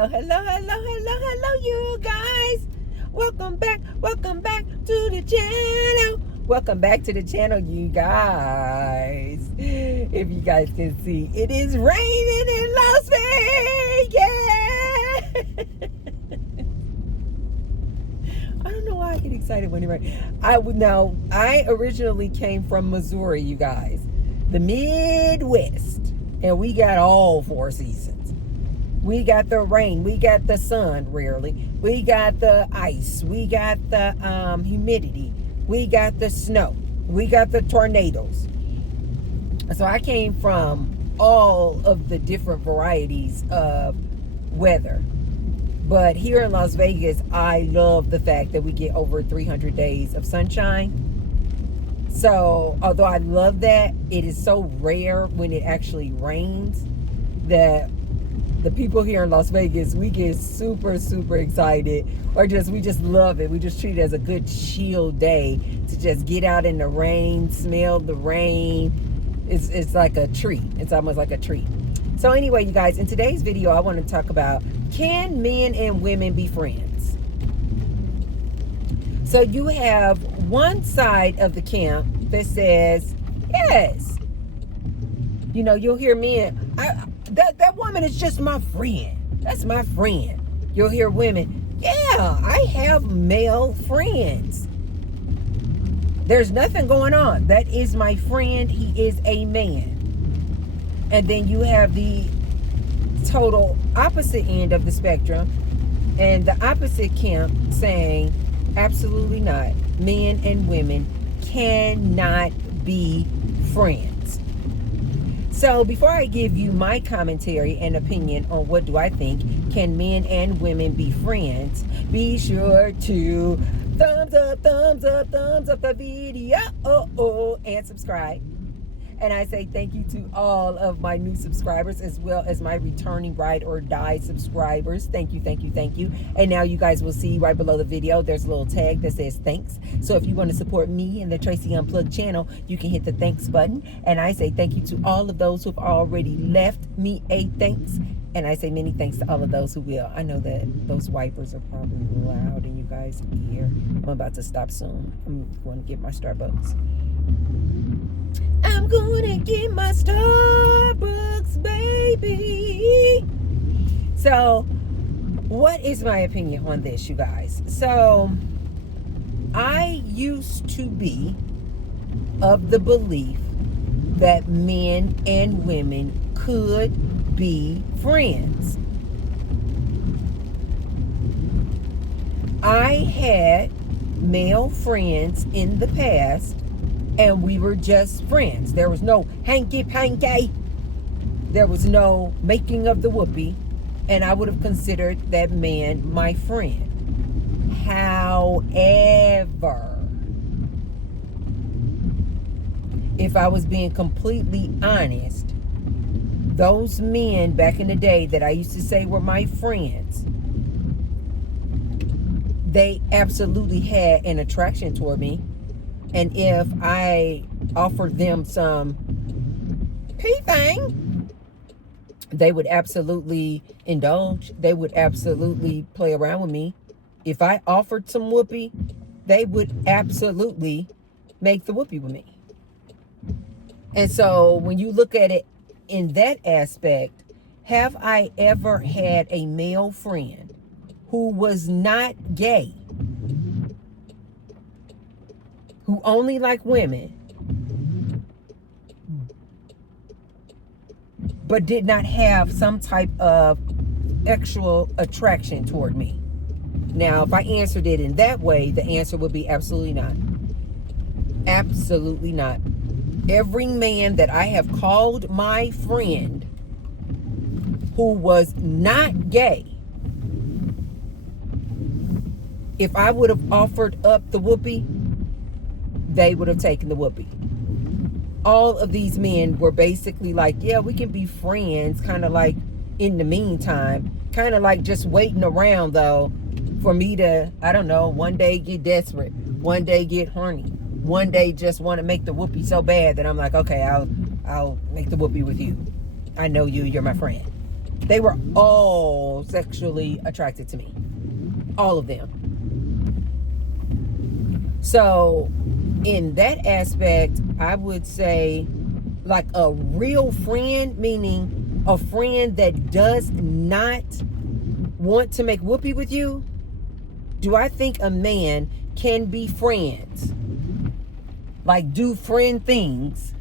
Hello, hello, hello, hello, hello, you guys. Welcome back to the channel. Welcome back to the channel, you guys. If you guys can see, it is raining in Las Vegas. I don't know why I get excited when it rains. I originally came from Missouri, you guys, the Midwest, and we got all four seasons. We got the rain, we got the sun rarely, we got the ice, we got the humidity, we got the snow, we got the tornadoes. So I came from all of the different varieties of weather. But here in Las Vegas, I love the fact that we get over 300 days of sunshine. So although I love that, it is so rare when it actually rains that the people here in Las Vegas, we get super, super excited, or we just love it. We just treat it as a good chill day to just get out in the rain, smell the rain. It's like a treat. It's almost like a treat. So anyway, you guys, in today's video, I want to talk about, can men and women be friends? So you have one side of the camp that says, yes. You know, you'll hear men, that woman is just my friend. That's my friend. You'll hear women, yeah, I have male friends. There's nothing going on. That is my friend. He is a man. And then you have the total opposite end of the spectrum, and the opposite camp saying, absolutely not. Men and women cannot be friends. So before I give you my commentary and opinion on what do I think, can men and women be friends, be sure to thumbs up the video and subscribe. And I say thank you to all of my new subscribers, as well as my returning ride or die subscribers. Thank you, thank you, thank you. And now you guys will see right below the video, there's a little tag that says thanks. So if you want to support me and the Tracy Unplugged channel, you can hit the thanks button. And I say thank you to all of those who've already left me a thanks. And I say many thanks to all of those who will. I know that those wipers are probably loud and you guys can hear. I'm about to stop soon. I'm going to get my Starbucks. I'm gonna get my Starbucks, baby. So, what is my opinion on this, you guys? So, I used to be of the belief that men and women could be friends. I had male friends in the past, and we were just friends. There was no hanky-panky. There was no making of the whoopee. And I would have considered that man my friend. However, if I was being completely honest, those men back in the day that I used to say were my friends, they absolutely had an attraction toward me. And if I offered them some thing, they would absolutely indulge. They would absolutely play around with me. If I offered some whoopee, they would absolutely make the whoopee with me. And so when you look at it in that aspect, have I ever had a male friend who was not gay, who only liked women, but did not have some type of sexual attraction toward me? Now, if I answered it in that way, the answer would be absolutely not. Absolutely not. Every man that I have called my friend who was not gay, if I would have offered up the whoopee, they would have taken the whoopee. All of these men were basically like, yeah, we can be friends, kind of like in the meantime, kind of like just waiting around though for me to, I don't know, one day get desperate, one day get horny, one day just want to make the whoopee so bad that I'm like, okay, I'll make the whoopee with you. I know you, you're my friend. They were all sexually attracted to me. All of them. So in that aspect, I would say like a real friend, meaning a friend that does not want to make whoopee with you. Do I think a man can be friends, like do friend things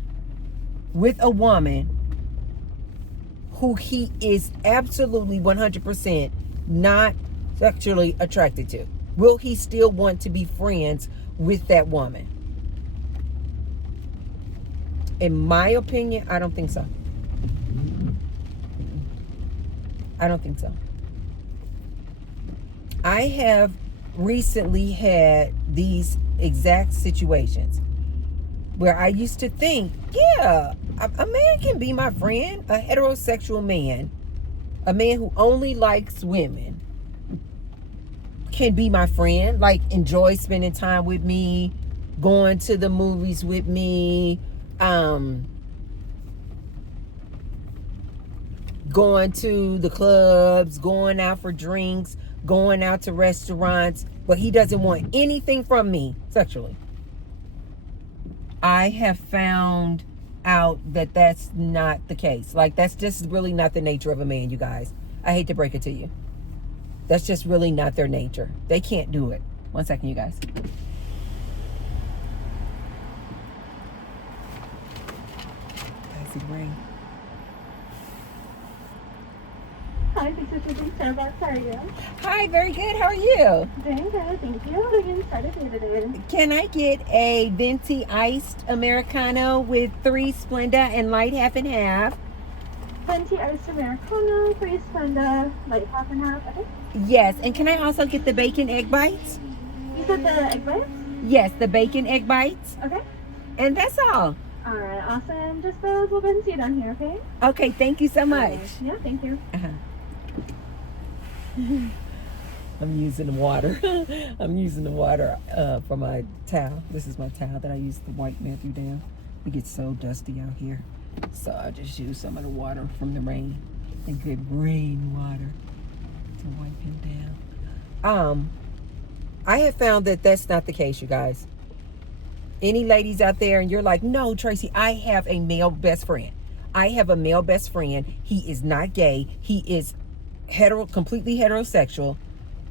with a woman who he is absolutely 100% not sexually attracted to? Will he still want to be friends with that woman? In my opinion, I don't think so. I don't think so. I have recently had these exact situations where I used to think, yeah, a man can be my friend, a heterosexual man, a man who only likes women can be my friend, like enjoy spending time with me, going to the movies with me, going to the clubs, going out for drinks, going out to restaurants, but he doesn't want anything from me sexually. I have found out that that's not the case. Like, that's just really not the nature of a man, you guys. I hate to break it to you. That's just really not their nature. They can't do it. One second, you guys. I see rain. Hi, this is Susan Starbucks. How are you? Hi, very good. How are you? Doing good, thank you. What are you excited to do today? Can I get a venti iced Americano with 3 Splenda and light half and half? Venti iced Americano, 3 Splenda, light half and half. Okay. Yes, and can I also get the bacon egg bites? You said the egg bites? Yes, the bacon egg bites. Okay. And that's all. Alright, awesome. Just those. We'll go and see you down here, okay? Okay, thank you so much. Yeah, thank you. I'm using the water. I'm using the water for my towel. This is my towel that I use to wipe Matthew down. It gets so dusty out here. So I just use some of the water from the rain, the good rain water, to wipe him down. I have found that that's not the case, you guys. Any ladies out there and you're like, no, Tracy, I have a male best friend. I have a male best friend. He is not gay. He is completely heterosexual.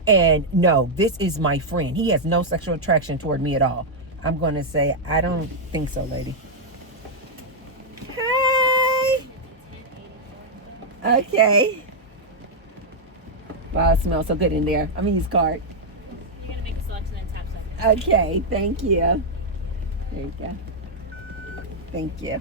And no, this is my friend. He has no sexual attraction toward me at all. I'm going to say, I don't think so, lady. Hi. Okay. Wow, it smells so good in there. I'm going to use card. You're going to make a selection and tap something. Okay, thank you. There you go. Thank you.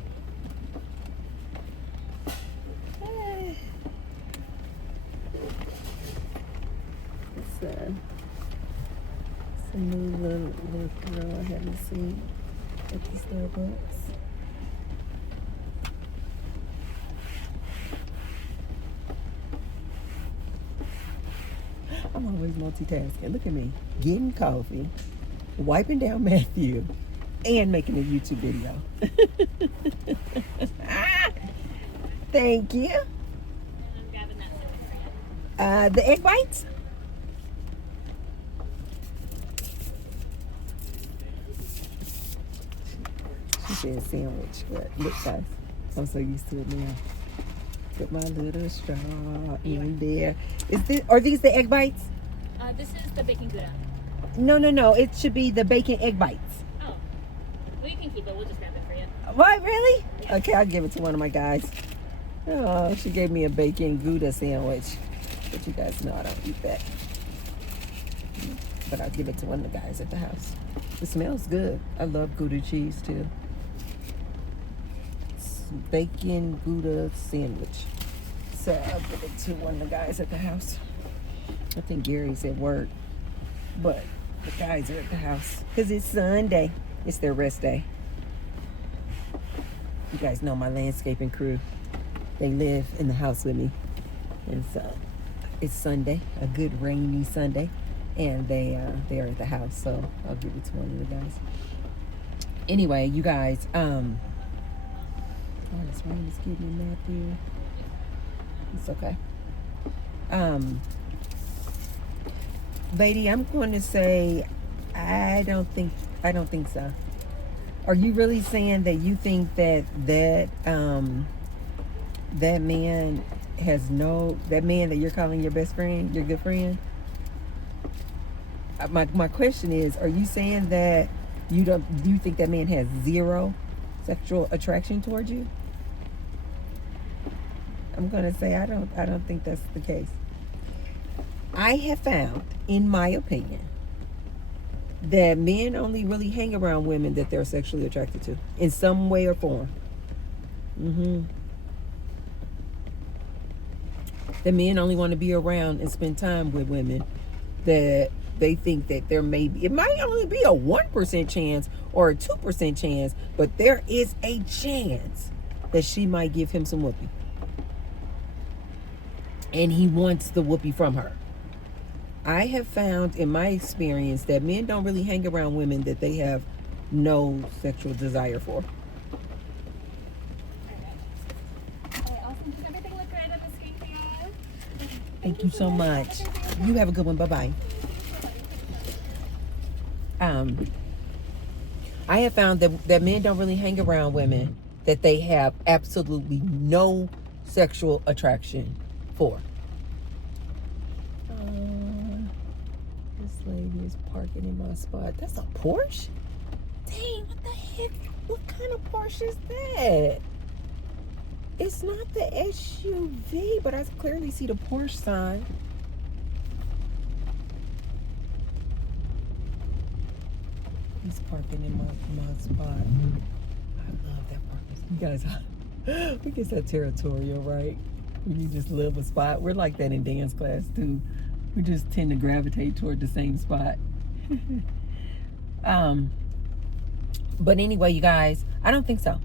It's a new little girl I haven't seen at the Starbucks. I'm always multitasking. Look at me. Getting coffee, wiping down Matthew, and making a YouTube video. Thank you. And I'm grabbing that sandwich for you. The egg bites? She said sandwich, but look guys, I'm so used to it now. Put my little straw in there. Are these the egg bites? This is the bacon gouda. No. It should be the bacon egg bites. Oh. Well, you can keep it. We'll just grab it for you. What, really? Okay, I'll give it to one of my guys. Oh, she gave me a bacon Gouda sandwich. But you guys know I don't eat that. But I'll give it to one of the guys at the house. It smells good. I love Gouda cheese too. It's bacon Gouda sandwich. So I'll give it to one of the guys at the house. I think Gary's at work. But the guys are at the house. Because it's Sunday. It's their rest day. You guys know my landscaping crew. They live in the house with me. And so it's Sunday, a good rainy Sunday. And they are at the house. So I'll give it to one of the guys. Anyway, you guys, oh, this rain is getting in Matthew. It's okay. Lady, I'm going to say I don't think so. Are you really saying that you think that that man has that man that you're calling your best friend, your good friend? My question is, are you saying that do you think that man has zero sexual attraction towards you? I'm gonna say I don't think that's the case. I have found, in my opinion, that men only really hang around women that they're sexually attracted to in some way or form. The men only want to be around and spend time with women that they think that there may be, it might only be a 1% chance or a 2% chance, but there is a chance that she might give him some whoopee. And he wants the whoopee from her. I have found in my experience that men don't really hang around women that they have no sexual desire for. Okay, awesome. Does everything look good on the screen for you? Thank you so much. You have a good one. Bye-bye. I have found that men don't really hang around women that they have absolutely no sexual attraction for. This lady is parking in my spot. That's a Porsche? Dang, what the heck? What kind of Porsche is that? It's not the SUV, but I clearly see the Porsche sign. He's parking in my spot. I love that parking. You guys, we get that territorial, right? When you just love a spot. We're like that in dance class too. We just tend to gravitate toward the same spot. But anyway, you guys, I don't think so.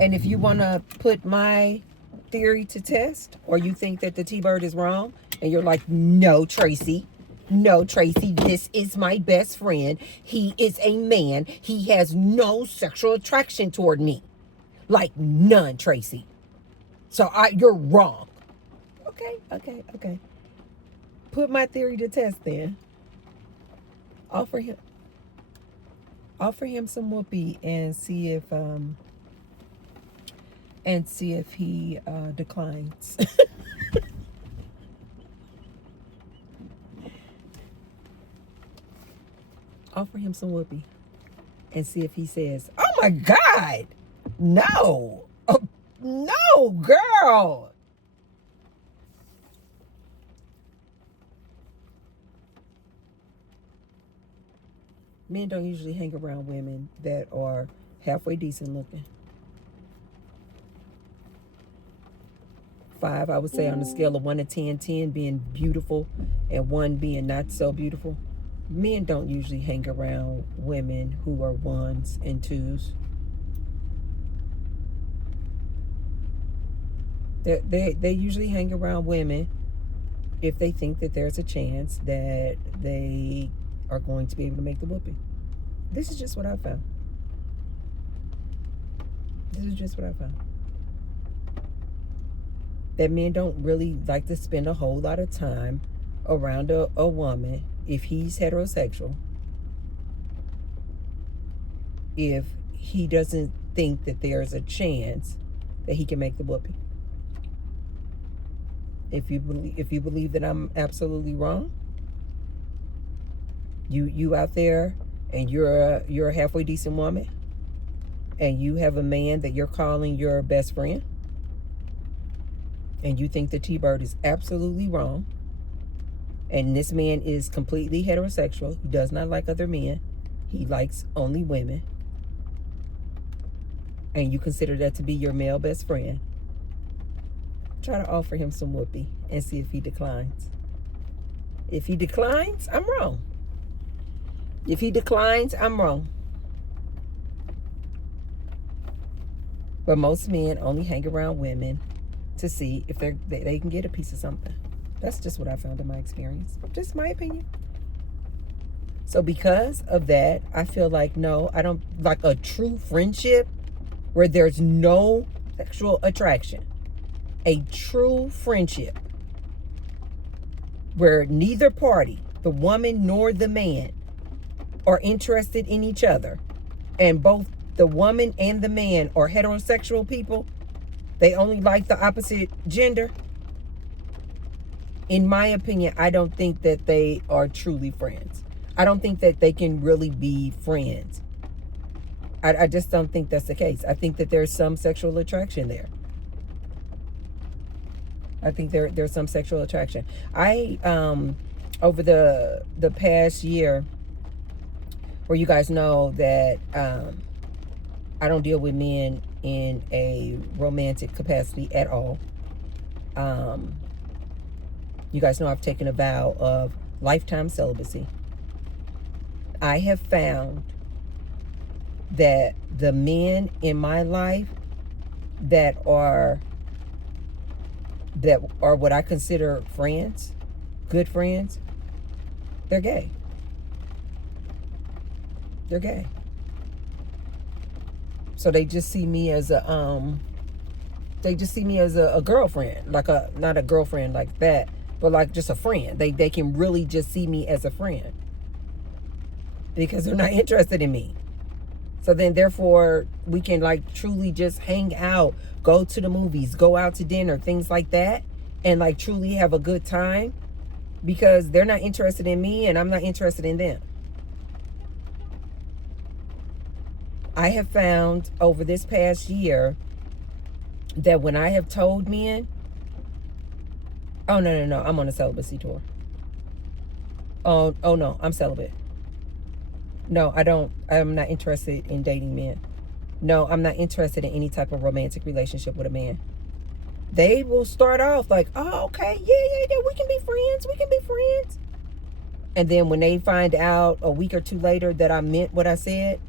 And if you want to put my theory to test, or you think that the T-Bird is wrong, and you're like, no, Tracy, this is my best friend. He is a man. He has no sexual attraction toward me. Like none, Tracy. So you're wrong. Okay. Put my theory to test then. Offer him some whoopee and see if he declines. Offer him some whoopee and see if he says, "Oh my God, no, no, girl." Men don't usually hang around women that are halfway decent looking. 5, I would say, on a scale of 1 to 10, 10 being beautiful and 1 being not so beautiful. Men don't usually hang around women who are 1s and 2s. They usually hang around women if they think that there's a chance that they are going to be able to make the whooping. This is just what I found. That men don't really like to spend a whole lot of time around a woman if he's heterosexual, if he doesn't think that there's a chance that he can make the whooping. If you believe that I'm absolutely wrong, you out there and you're a halfway decent woman and you have a man that you're calling your best friend and you think the T-Bird is absolutely wrong, and this man is completely heterosexual, he does not like other men, he likes only women, and you consider that to be your male best friend, try to offer him some whoopee and see if he declines. If he declines, I'm wrong. If he declines, I'm wrong. But most men only hang around women to see if they can get a piece of something. That's just what I found in my experience. Just my opinion. So because of that, I feel like, no, I don't like a true friendship where there's no sexual attraction. A true friendship where neither party, the woman nor the man, are interested in each other, and both the woman and the man are heterosexual people, they only like the opposite gender. In my opinion, I don't think that they are truly friends. I don't think that they can really be friends. I just don't think that's the case. I think that there's some sexual attraction there. I think there's some sexual attraction. I over the past year, where you guys know that I don't deal with men in a romantic capacity at all. You guys know I've taken a vow of lifetime celibacy. I have found that the men in my life that are what I consider friends, good friends, they're gay. They're gay. So they just see me as a girlfriend, like not a girlfriend like that, but like just a friend. They can really just see me as a friend because they're not interested in me. So then therefore we can like truly just hang out, go to the movies, go out to dinner, things like that, and like truly have a good time because they're not interested in me and I'm not interested in them. I have found over this past year that when I have told men, oh no, I'm on a celibacy tour. Oh no, I'm celibate. No, I'm not interested in dating men. No, I'm not interested in any type of romantic relationship with a man. They will start off like, oh, okay, yeah, we can be friends. And then when they find out a week or two later that I meant what I said,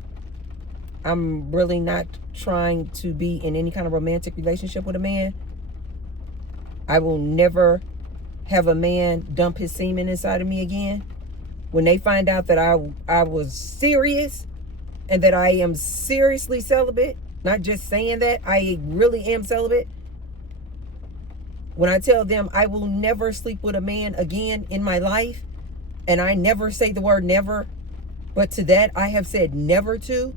I'm really not trying to be in any kind of romantic relationship with a man. I will never have a man dump his semen inside of me again. When they find out that I was serious and that I am seriously celibate, not just saying that, I really am celibate. When I tell them I will never sleep with a man again in my life, and I never say the word never, but to that I have said never to.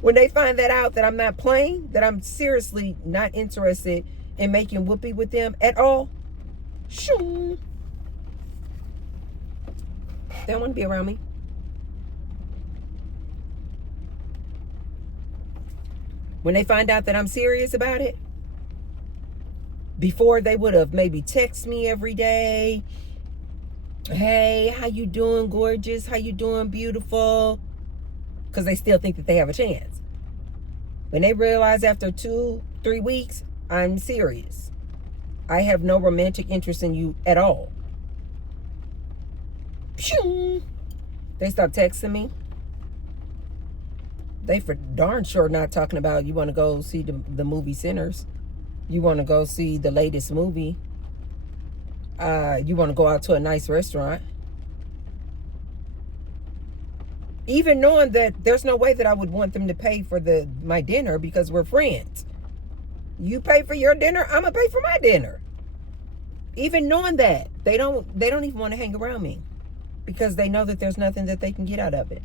When they find that out, that I'm not playing, that I'm seriously not interested in making whoopee with them at all, shoo, they don't want to be around me. When they find out that I'm serious about it, before they would have maybe text me every day, hey, how you doing, gorgeous? How you doing, beautiful? Because they still think that they have a chance. When they realize after 2-3 weeks, I'm serious. I have no romantic interest in you at all. They stop texting me. They for darn sure not talking about you want to go see the movie Sinners. You want to go see the latest movie. You want to go out to a nice restaurant. Even knowing that there's no way that I would want them to pay for my dinner because we're friends. You pay for your dinner, I'm gonna pay for my dinner. Even knowing that, they don't even want to hang around me because they know that there's nothing that they can get out of it.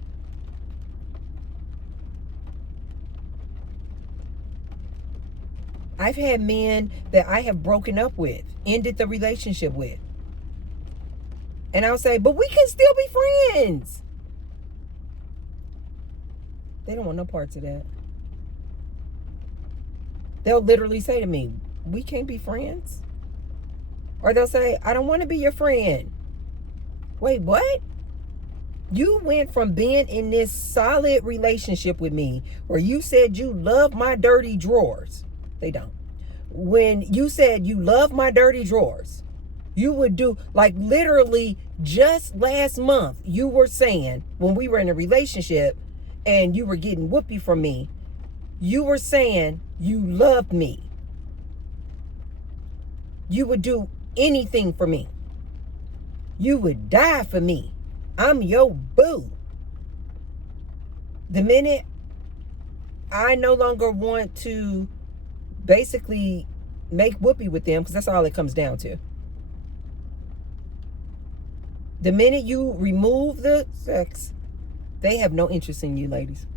I've had men that I have broken up with, ended the relationship with. And I'll say, but we can still be friends. They don't want no parts of that. They'll literally say to me, we can't be friends. Or they'll say, I don't want to be your friend. Wait, what? You went from being in this solid relationship with me where you said you love my dirty drawers. They don't. When you said you love my dirty drawers, you would do, like literally just last month, you were saying when we were in a relationship and you were getting whoopee from me, you were saying you loved me. You would do anything for me. You would die for me. I'm your boo. The minute I no longer want to basically make whoopee with them, because that's all it comes down to. The minute you remove the sex, they have no interest in you, ladies.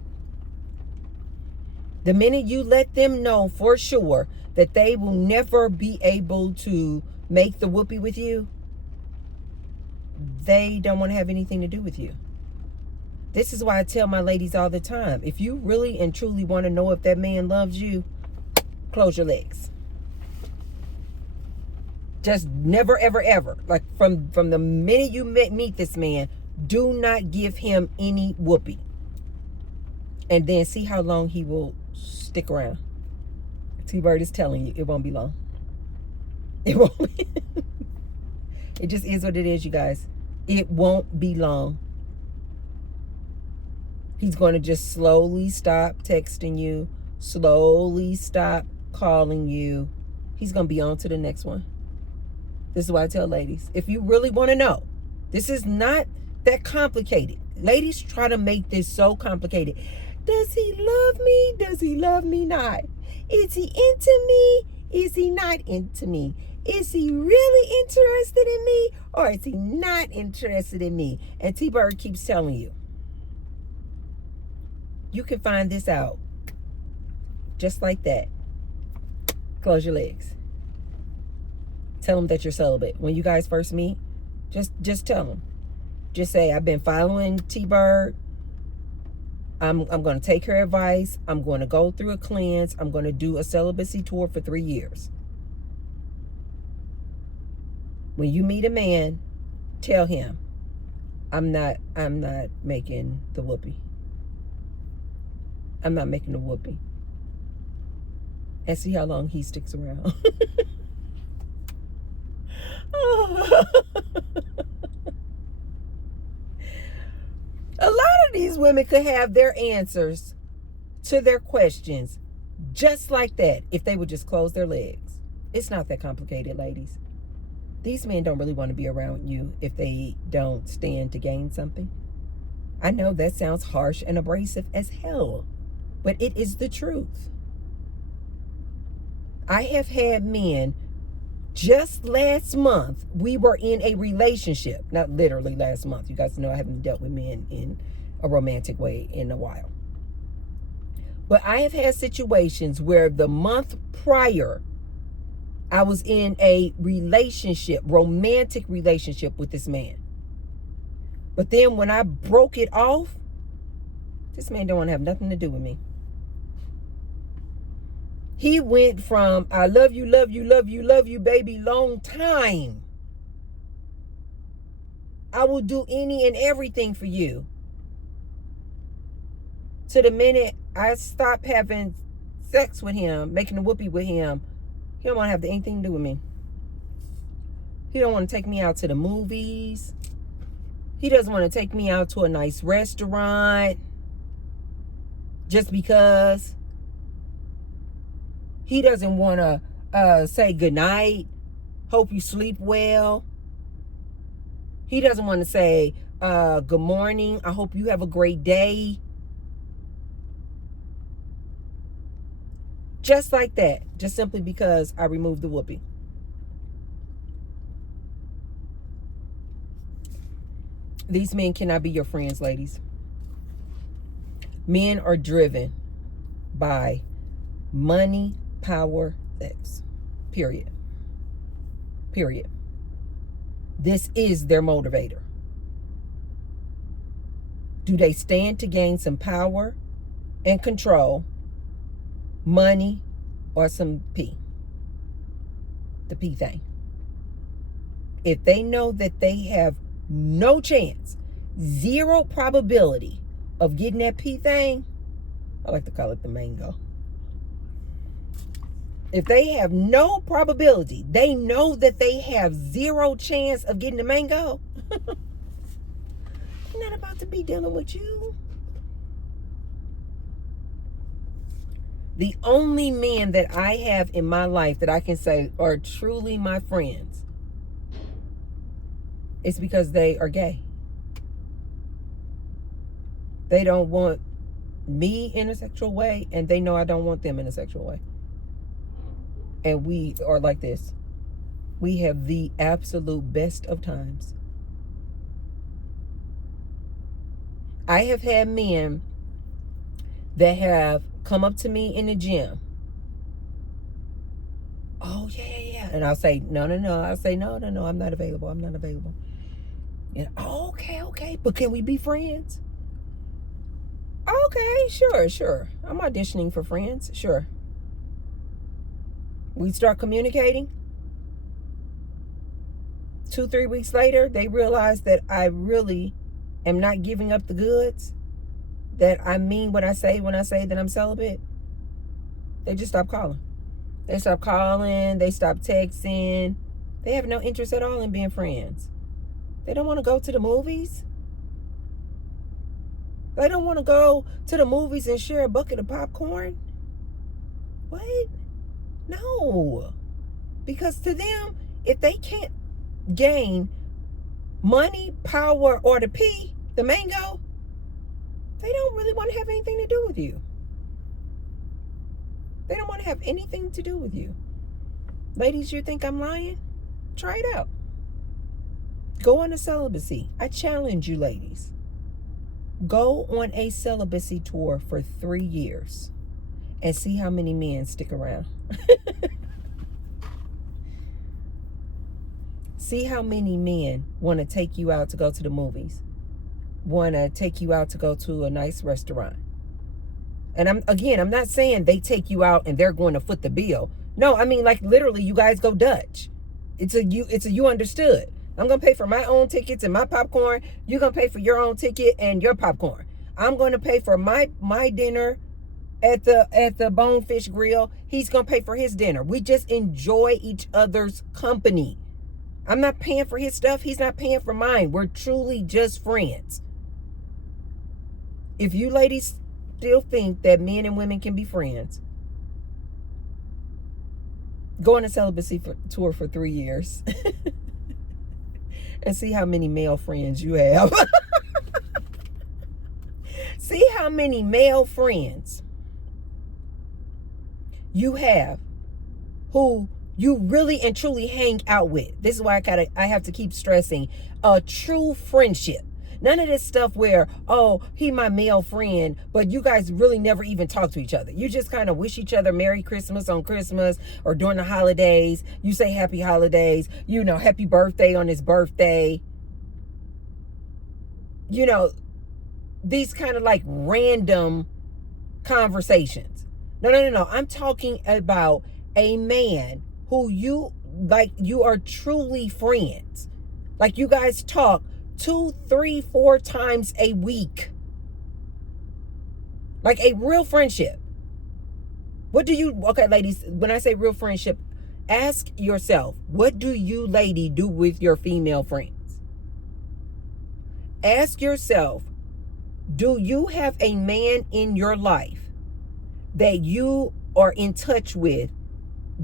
The minute you let them know for sure that they will never be able to make the whoopee with you, they don't want to have anything to do with you. This is why I tell my ladies all the time, if you really and truly want to know if that man loves you, close your legs. Just never, ever, ever. Like from the minute you meet this man, do not give him any whoopee. And then see how long he will stick around. T-Bird is telling you, it won't be long. It won't be. It just is what it is, you guys. It won't be long. He's going to just slowly stop texting you, slowly stop calling you. He's going to be on to the next one. This is why I tell ladies, if you really want to know, this is not that complicated. Ladies try to make this so complicated. Does he love me? Does he love me not? Is he into me? Is he not into me? Is he really interested in me? Or is he not interested in me? And T-Bird keeps telling you, you can find this out just like that. Close your legs. Tell him that you're celibate. When you guys first meet, just tell him. Just say, I've been following T-Bird. I'm going to take her advice. I'm going to go through a cleanse. I'm going to do a celibacy tour for 3 years. When you meet a man, tell him, I'm not making the whoopee. I'm not making the whoopee. And see how long he sticks around. A lot of these women could have their answers to their questions just like that if they would just close their legs. It's not that complicated, ladies. These men don't really want to be around you if they don't stand to gain something. I know that sounds harsh and abrasive as hell, but it is the truth. I have had men, just last month, we were in a relationship. Not literally last month. You guys know I haven't dealt with men in a romantic way in a while. But I have had situations where the month prior, I was in a relationship, romantic relationship with this man. But then when I broke it off, this man don't want to have nothing to do with me. He went from, I love you, love you, love you, love you, baby, long time. I will do any and everything for you. To the minute I stopped having sex with him, making a whoopee with him, he don't want to have anything to do with me. He don't want to take me out to the movies. He doesn't want to take me out to a nice restaurant just because. He doesn't want to say goodnight, hope you sleep well. He doesn't want to say good morning, I hope you have a great day. Just like that, just simply because I removed the whoopee. These men cannot be your friends, ladies. Men are driven by money, power, sex. Period. Period. This is their motivator. Do they stand to gain some power and control, money, or some P? The P thing. If they know that they have no chance, zero probability of getting that P thing, I like to call it the mango. If they have no probability, they know that they have zero chance of getting the mango. I'm not about to be dealing with you. The only men that I have in my life that I can say are truly my friends is because they are gay. They don't want me in a sexual way, and they know I don't want them in a sexual way. and we are like this. We have the absolute best of times. I have had men that have come up to me in the gym. Oh, yeah. And I'll say, no. I'll say, no, I'm not available. And, okay. But can we be friends? Okay, sure. I'm auditioning for friends. Sure. We start communicating. 2-3 weeks later, they realize that I really am not giving up the goods, that I mean what I say when I say that I'm celibate. They just stop calling. They stop texting. They have no interest at all in being friends. They don't want to go to the movies. They don't want to go to the movies and share a bucket of popcorn. What? No. Because to them, if they can't gain money, power, or the mango, they don't really want to have anything to do with you. They don't want to have anything to do with you. Ladies, you think I'm lying? Try it out. Go on a celibacy. I challenge you, ladies. Go on a celibacy tour for 3 years and see how many men stick around. See how many men want to take you out to go to the movies, want to take you out to go to a nice restaurant. And I'm not saying they take you out and they're going to foot the bill. No, I mean, like, literally, you guys go Dutch. It's a you understood. I'm going to pay for my own tickets and my popcorn. You're going to pay for your own ticket and your popcorn. I'm going to pay for my dinner at the Bonefish Grill. He's going to pay for his dinner. We just enjoy each other's company. I'm not paying for his stuff. He's not paying for mine. We're truly just friends. If you ladies still think that men and women can be friends, go on a celibacy tour for 3 years and see how many male friends you have. See how many male friends you have who you really and truly hang out with. This is why I have to keep stressing a true friendship. None of this stuff where, oh, he my male friend, but you guys really never even talk to each other. You just kind of wish each other Merry Christmas on Christmas or during the holidays. You say happy holidays, happy birthday on his birthday. These kind of like random conversations. No. I'm talking about a man who you are truly friends. Like, you guys talk 2, 3, 4 times a week. Like a real friendship. Okay, ladies, when I say real friendship, ask yourself, what do you lady do with your female friends? Ask yourself, do you have a man in your life that you are in touch with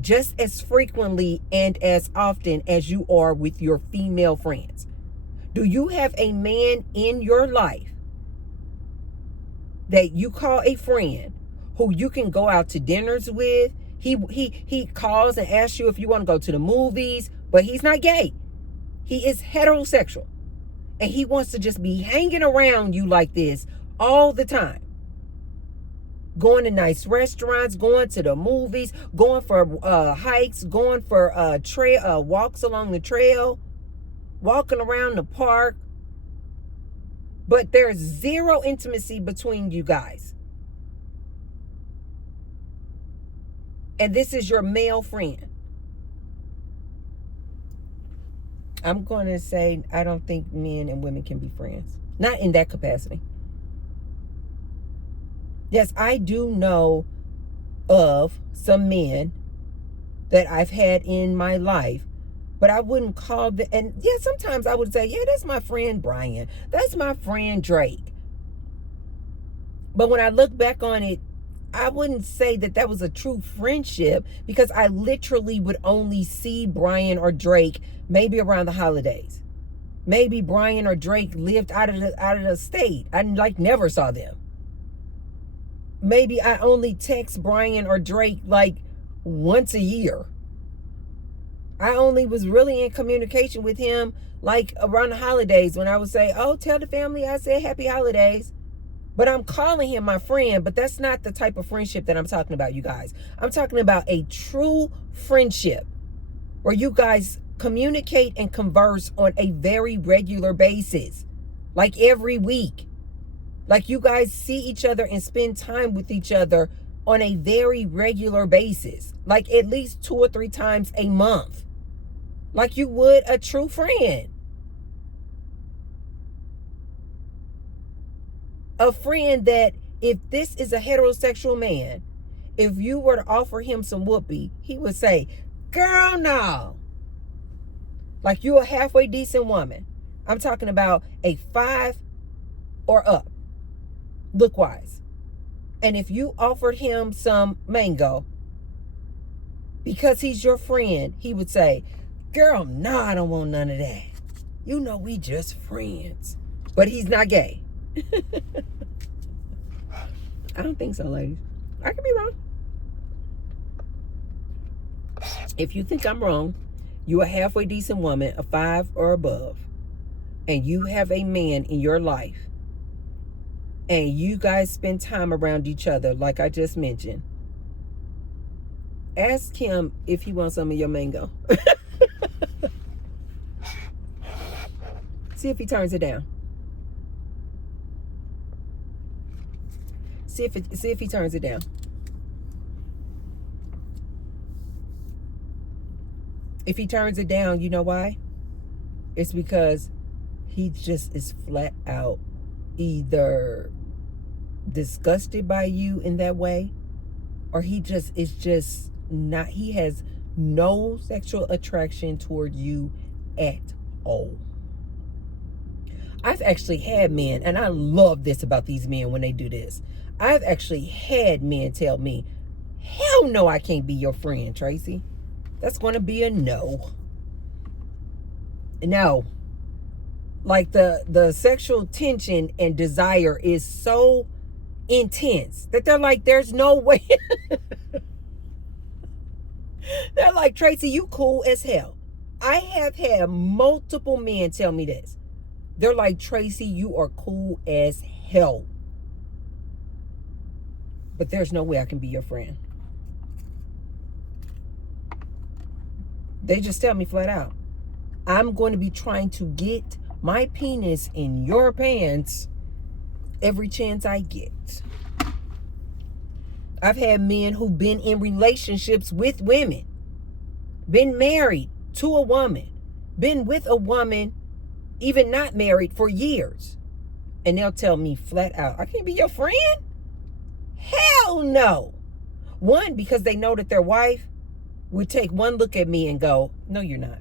just as frequently and as often as you are with your female friends? Do you have a man in your life that you call a friend who you can go out to dinners with? He calls and asks you if you want to go to the movies, but he's not gay. He is heterosexual. And he wants to just be hanging around you like this all the time. Going to nice restaurants, going to the movies, going for hikes, going for walks along the trail, walking around the park. But there's zero intimacy between you guys. And this is your male friend. I'm going to say I don't think men and women can be friends. Not in that capacity. Yes, I do know of some men that I've had in my life, but I wouldn't call them. And yeah, sometimes I would say, yeah, that's my friend Brian. That's my friend Drake. But when I look back on it, I wouldn't say that was a true friendship, because I literally would only see Brian or Drake maybe around the holidays. Maybe Brian or Drake lived out of the state. I never saw them. Maybe I only text Brian or Drake once a year. I only was really in communication with him like around the holidays when I would say, oh, tell the family I said happy holidays. But I'm calling him my friend, but that's not the type of friendship that I'm talking about, you guys. I'm talking about a true friendship where you guys communicate and converse on a very regular basis, like every week. Like you guys see each other and spend time with each other on a very regular basis, like at least 2 or 3 times a month, like you would a true friend. A friend that if this is a heterosexual man, if you were to offer him some whoopee, he would say, girl, no. Like you a halfway decent woman. I'm talking about a 5 or up, look-wise. And if you offered him some mango, because he's your friend, he would say, girl, no, I don't want none of that. You know we just friends. But he's not gay. I don't think so, ladies. I could be wrong. If you think I'm wrong, you're a halfway decent woman, a 5 or above, and you have a man in your life, and you guys spend time around each other, like I just mentioned, ask him if he wants some of your mango. See if he turns it down. See if he turns it down. If he turns it down, you know why? It's because he just is flat out either disgusted by you in that way, or he just is just not, he has no sexual attraction toward you at all. I've actually had men, and I love this about these men when they do this. I've actually had men tell me, hell no, I can't be your friend, Tracy. That's going to be a no. No. Like the sexual tension and desire is so intense that they're like, there's no way. They're like, Tracy, you cool as hell. I have had multiple men tell me this. They're like, Tracy, you are cool as hell, but there's no way I can be your friend. They just tell me flat out, I'm going to be trying to get my penis in your pants every chance I get. I've had men who've been in relationships with women, been married to a woman, been with a woman, even not married, for years. And they'll tell me flat out, I can't be your friend? Hell no. One, because they know that their wife would take one look at me and go, no, you're not.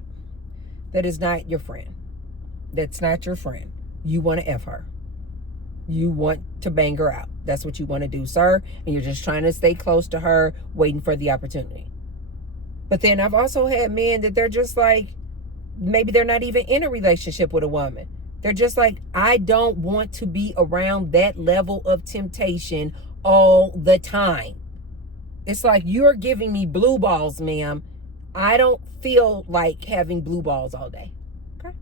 That is not your friend. That's not your friend. You want to F her. You want to bang her out. That's what you want to do, sir. And you're just trying to stay close to her, waiting for the opportunity. But then I've also had men that they're just like, maybe they're not even in a relationship with a woman. They're just like, I don't want to be around that level of temptation all the time. It's like, you're giving me blue balls, ma'am. I don't feel like having blue balls all day. Okay.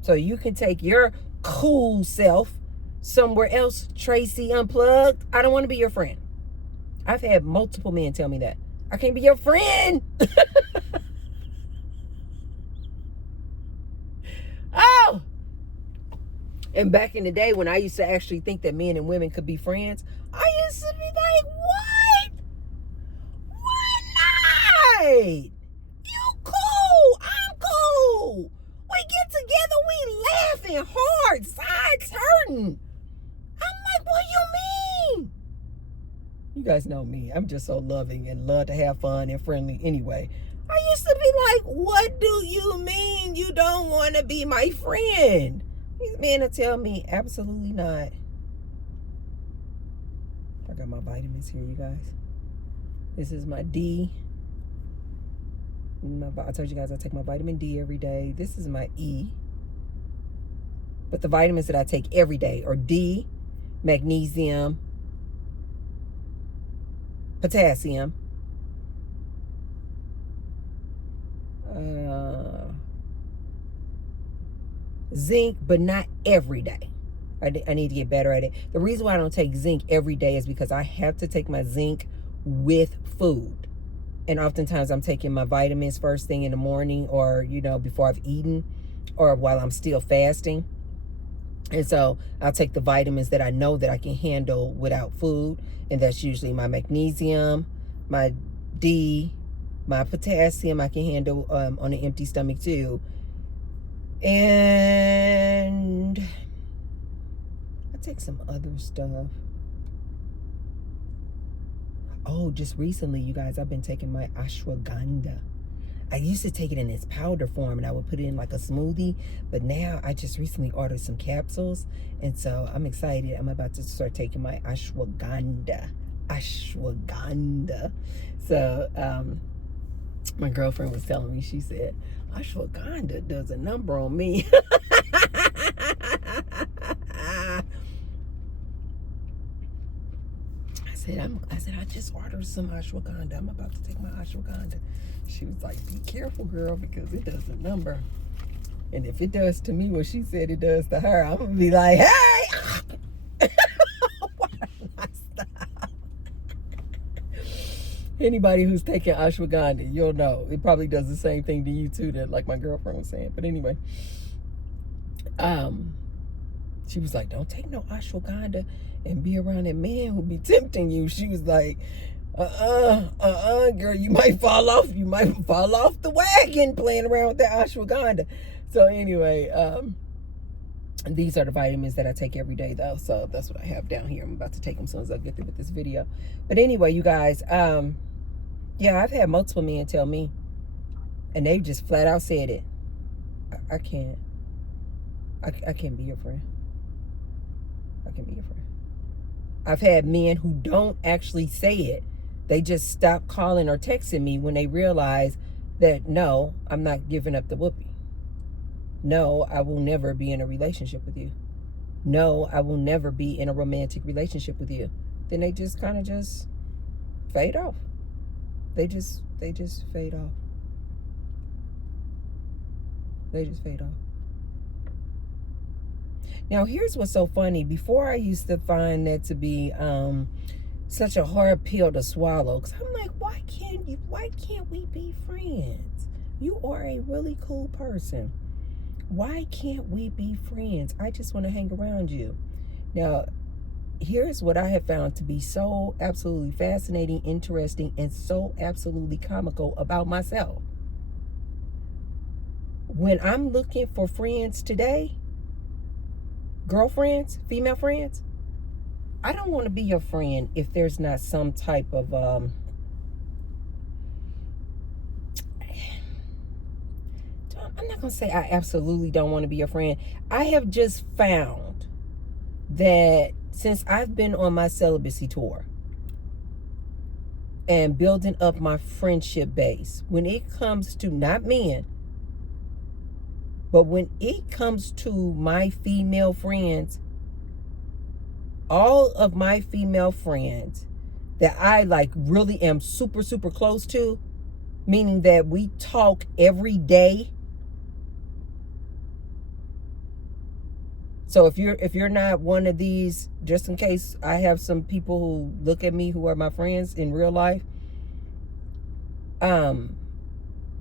So you can take your cool self somewhere else, Tracy Unplugged. I don't want to be your friend. I've had multiple men tell me that. I can't be your friend. Oh! And back in the day when I used to actually think that men and women could be friends, I used to be like, what? Why not? You cool. I'm cool. We get together, we laughing hard, sides hurting. I'm like, what you mean? You guys know me. I'm just so loving and love to have fun and friendly anyway. I used to be like, what do you mean you don't want to be my friend? These men will tell me, absolutely not. I got my vitamins here, you guys. This is my D. I told you guys I take my vitamin D every day. This is my E. But the vitamins that I take every day are D, magnesium, potassium, zinc, but not every day. I need to get better at it. The reason why I don't take zinc every day is because I have to take my zinc with food. And oftentimes I'm taking my vitamins first thing in the morning, or, before I've eaten, or while I'm still fasting. And so I'll take the vitamins that I know that I can handle without food. And that's usually my magnesium, my D, my potassium I can handle on an empty stomach too. And I take some other stuff. Oh, just recently, you guys, I've been taking my ashwagandha. I used to take it in its powder form and I would put it in like a smoothie. But now I just recently ordered some capsules. And so I'm excited. I'm about to start taking my ashwagandha. Ashwagandha. So my girlfriend was telling me, she said, ashwagandha does a number on me. I said, I just ordered some ashwagandha. I'm about to take my ashwagandha. She was like, be careful, girl, because it does a number. And if it does to me what she said it does to her, I'm going to be like, hey! Why did I stop? Anybody who's taking ashwagandha, you'll know. It probably does the same thing to you, too, that like my girlfriend was saying. But anyway, she was like, don't take no ashwagandha and be around that man who be tempting you. She was like, girl, you might fall off. You might fall off the wagon playing around with that ashwagandha. So anyway, these are the vitamins that I take every day, though. So that's what I have down here. I'm about to take them as soon as I get through with this video. But anyway, you guys, yeah, I've had multiple men tell me, and they just flat out said it. I can't. I can't be your friend. I can't be your friend. I've had men who don't actually say it. They just stop calling or texting me when they realize that, no, I'm not giving up the whoopee. No, I will never be in a relationship with you. No, I will never be in a romantic relationship with you. Then they just kind of just fade off. They just fade off. They just fade off. Now, here's what's so funny. Before, I used to find that to be such a hard pill to swallow. Because I'm like, why can't we be friends? You are a really cool person. Why can't we be friends? I just want to hang around you. Now, here's what I have found to be so absolutely fascinating, interesting, and so absolutely comical about myself. When I'm looking for friends today, girlfriends, female friends, I don't want to be your friend if there's not some type of I'm not going to say I absolutely don't want to be your friend. I have just found that since I've been on my celibacy tour and building up my friendship base, when it comes to not men, but when it comes to my female friends, all of my female friends that I like really am super, super close to, meaning that we talk every day. So if you're not one of these, just in case I have some people who look at me who are my friends in real life.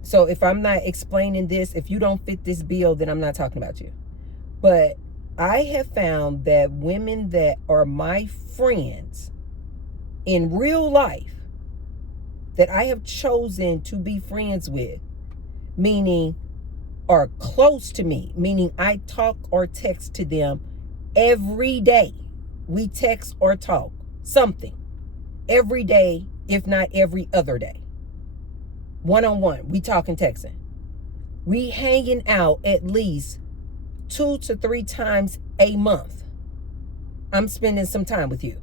So if I'm not explaining this, if you don't fit this bill, then I'm not talking about you. But I have found that women that are my friends in real life, that I have chosen to be friends with, meaning are close to me, meaning I talk or text to them every day. We text or talk something every day, if not every other day. One-on-one, we talking, texting. We hanging out at least 2 to 3 times a month. I'm spending some time with you.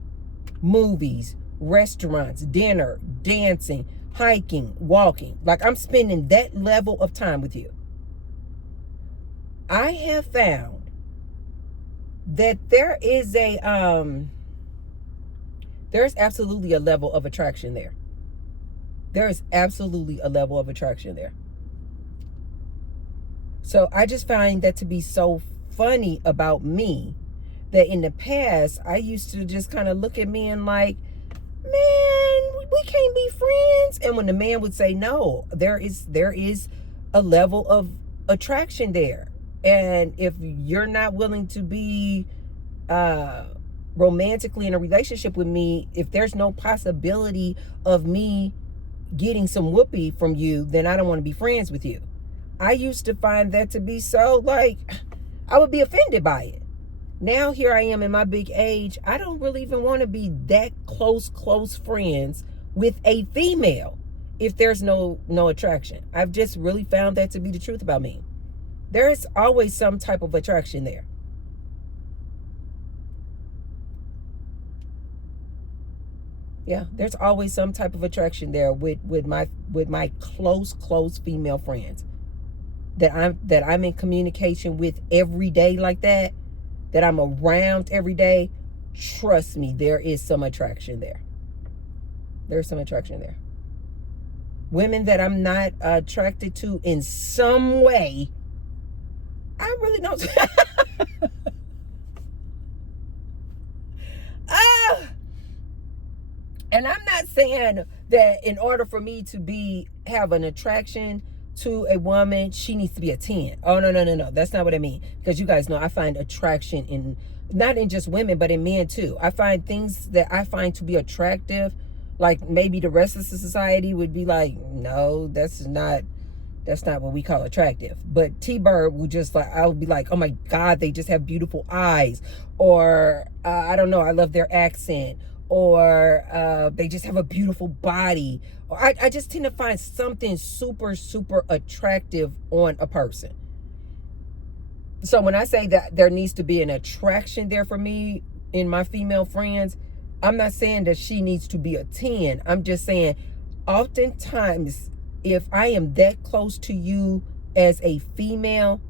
Movies, restaurants, dinner, dancing, hiking, walking. Like, I'm spending that level of time with you. I have found that there is there's absolutely a level of attraction there. There is absolutely a level of attraction there. So I just find that to be so funny about me that in the past, I used to just kind of look at men like, man, we can't be friends. And when the man would say no, there is a level of attraction there. And if you're not willing to be romantically in a relationship with me, if there's no possibility of me getting some whoopee from you, then I don't want to be friends with you. I used to find that to be so, like, I would be offended by it. Now here I am in my big age. I don't really even want to be that close friends with a female if there's no attraction. I've just really found that to be the truth about me. There is always some type of attraction there. Yeah, there's always some type of attraction there with my close female friends that I'm in communication with every day, like that I'm around every day. Trust me, there is some attraction there. There's some attraction there. Women that I'm not attracted to in some way, I really don't. And I'm not saying that in order for me to have an attraction to a woman, she needs to be a 10. Oh, no. That's not what I mean. Because you guys know I find attraction in, not in just women, but in men too. I find things that I find to be attractive, like maybe the rest of the society would be like, no, that's not what we call attractive. But T-Bird would just like, I would be like, oh my God, they just have beautiful eyes. Or, I don't know, I love their accent. Or they just have a beautiful body. Or I just tend to find something super attractive on a person. So when I say that there needs to be an attraction there for me in my female friends, I'm not saying that she needs to be a 10. I'm just saying oftentimes if I am that close to you as a female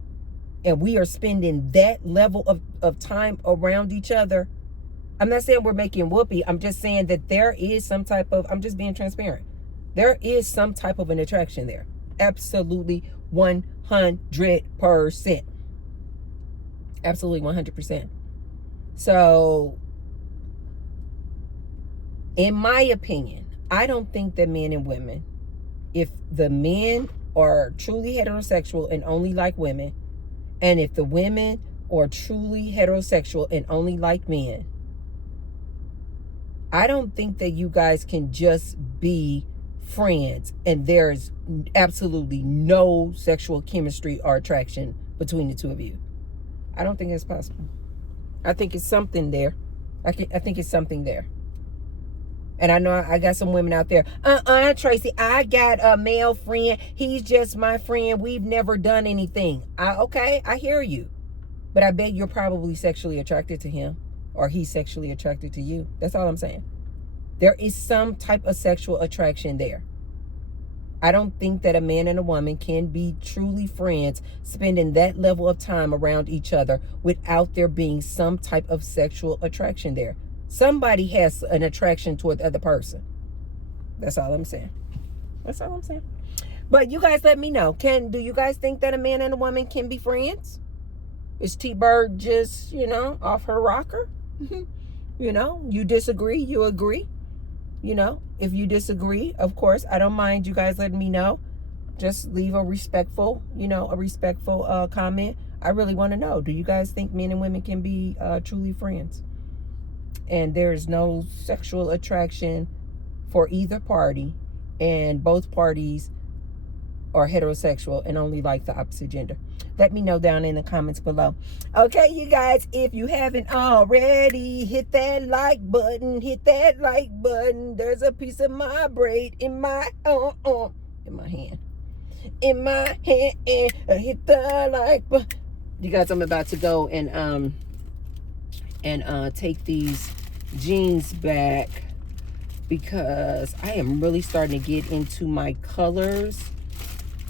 and we are spending that level of time around each other, I'm not saying we're making whoopee. I'm just saying that there is some type of, I'm just being transparent. There is some type of an attraction there. Absolutely 100%. Absolutely 100%. So, in my opinion, I don't think that men and women, if the men are truly heterosexual and only like women, and if the women are truly heterosexual and only like men, I don't think that you guys can just be friends and there's absolutely no sexual chemistry or attraction between the two of you. I don't think it's possible. I think it's something there. I think it's something there. And I know I got some women out there. Tracy, I got a male friend. He's just my friend. We've never done anything. Okay, I hear you. But I bet you're probably sexually attracted to him. Or he's sexually attracted to you. That's all I'm saying. There is some type of sexual attraction there. I don't think that a man and a woman can be truly friends, spending that level of time around each other without there being some type of sexual attraction there. Somebody has an attraction toward the other person. That's all I'm saying. That's all I'm saying. But you guys let me know. Do you guys think that a man and a woman can be friends? Is T-Bird just, off her rocker? You disagree, you agree. If you disagree, of course, I don't mind you guys letting me know. Just leave a respectful comment. I really want to know, do you guys think men and women can be truly friends? And there's no sexual attraction for either party, and both parties are heterosexual and only like the opposite gender. Let me know down in the comments below. Okay, you guys, if you haven't already, hit that like button. Hit that like button. There's a piece of my braid in my hand. In my hand. Hit the like button. You guys, I'm about to go and take these jeans back because I am really starting to get into my colors.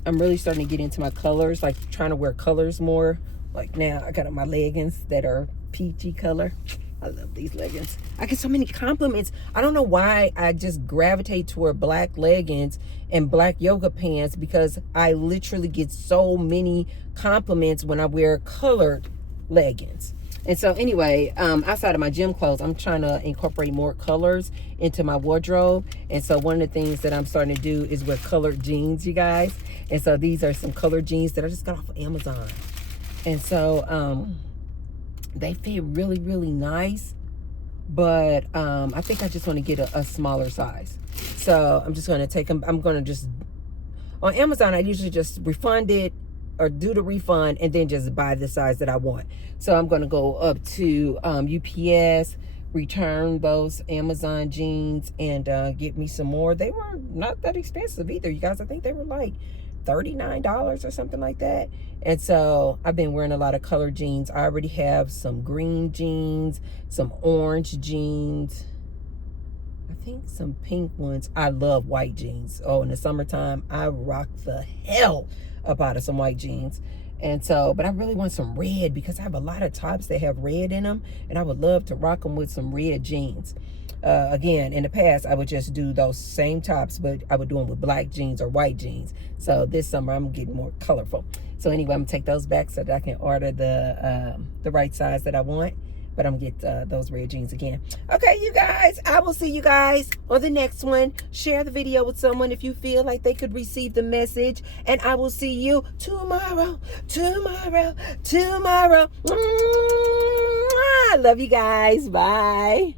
I'm really starting to get into my colors, like trying to wear colors more. Like now I got on my leggings that are peachy color. I love these leggings. I get so many compliments. I don't know why I just gravitate toward black leggings and black yoga pants, because I literally get so many compliments when I wear colored leggings. And so anyway, outside of my gym clothes, I'm trying to incorporate more colors into my wardrobe. And so one of the things that I'm starting to do is wear colored jeans, you guys. And so these are some colored jeans that I just got off of Amazon. And so they fit really, really nice. But I think I just want to get a smaller size. So I'm just going to take them. I'm going to just, on Amazon, I usually just refund it or do the refund and then just buy the size that I want. So I'm going to go up to UPS, return those Amazon jeans, and get me some more. They were not that expensive either, you guys. I think they were like $39 or something like that. And so I've been wearing a lot of colored jeans. I already have some green jeans, some orange jeans, I think some pink ones. I love white jeans. Oh, in the summertime, I rock the hell up out of some white jeans. And so, but I really want some red because I have a lot of tops that have red in them, and I would love to rock them with some red jeans. Again, in the past, I would just do those same tops, but I would do them with black jeans or white jeans. So this summer, I'm getting more colorful. So anyway, I'm gonna take those back so that I can order the right size that I want. But I'm gonna get those red jeans again. Okay, you guys, I will see you guys on the next one. Share the video with someone if you feel like they could receive the message. And I will see you tomorrow. I love you guys. Bye.